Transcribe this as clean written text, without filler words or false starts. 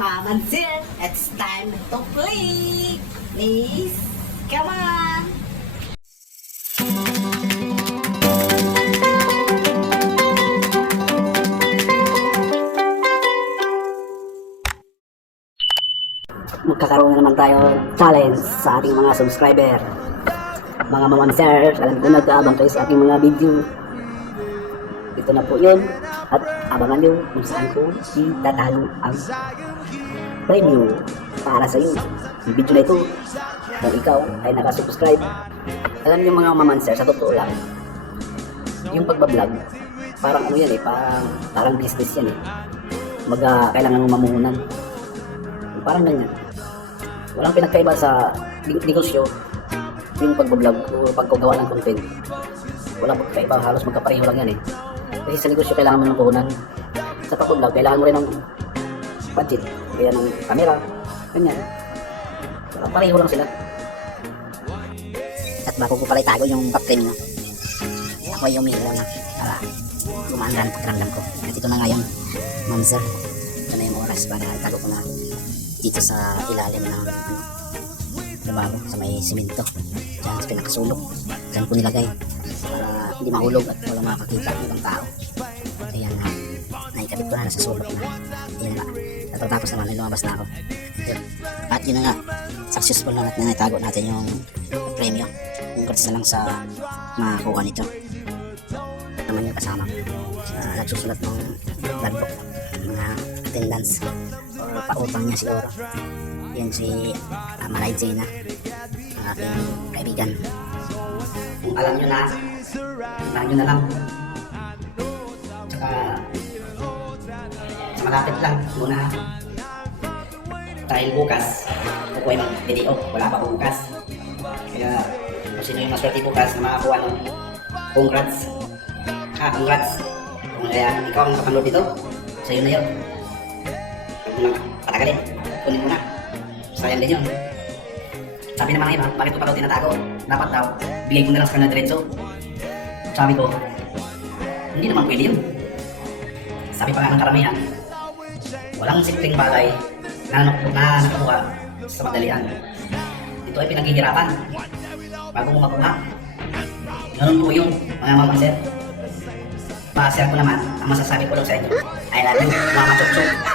Mom and Sir, it's time to play! Please, come on! Magkakaroon na naman tayo challenge sa ating mga subscriber. Mga Mom and Sir, alam ko nag-aabang kayo sa aking mga video. Ito na po yun. At abangan nyo kung saan ko itatalo ang preview para sa iyo. Yung video na ito, kung ikaw ay nakasubscribe, alam niyo mga mamanser, sa totoo lang, yung pagbablog, parang ano yan parang business yan kailangan mong mamuhunan. Parang ganyan. Walang pinagkaiba sa negosyo, yung pagbablog o pagkagawa ng content. Walang pagkaiba, halos magkapareho lang yan Kasi sa negosyo kailangan mo ng puhunan. Sa pagbablog, kailangan mo rin ng budget, kaya ng camera, ganyan. Pareho lang sila. At bago ko pala itago yung backframe nyo, ako ay umiilaw na para gumaan ang pagramdam ko. At ito na ngayon, Mamser, ito na yung oras para itago ko na dito sa ilalim ng lababo, sa may simento, dyan sa pinakasulok. Dyan ko nilagay para hindi mahulog at walang makakita ng ibang tao. Ayan na, naikabit ko na, nasa sulok na. Ayan na, natatapos naman, ay lumabas na ako. At yun na nga, successful na natin, naitago natin yung premyo. Congrats na lang sa makakuha nito. Naman yung kasama nagsusulat ng logbook, mga attendance or pautang niya siguro. Yan si Malay Zena, ang aking kaibigan. Kung alam nyo na, alam nyo na lang. Tsaka sa malapit lang muna, dahil bukas kukuha ng video, wala pa bukas. Kaya kung sino yung maswerte bukas na makakuha ng congrats. Congrats. Kung ikaw ang kapanood dito, sa'yo na yun. Huwag mo na patagalin, kunin mo na. Sayang din yun. Sabi naman ngayon, bakit ko pa daw tinatago? Dapat daw, bigay ko na lang sa kanya diretso. Sabi ko, hindi naman pwede yun. Sabi pa nga ng karamihan, walang simpleng bagay na nakuha sa madalian. Ito ay pinaghihirapan bago mo makuha. Ganun po yung mga mamanser. Pasir ko naman, ang masasabi ko lang sa inyo, I love you, mga machuchok.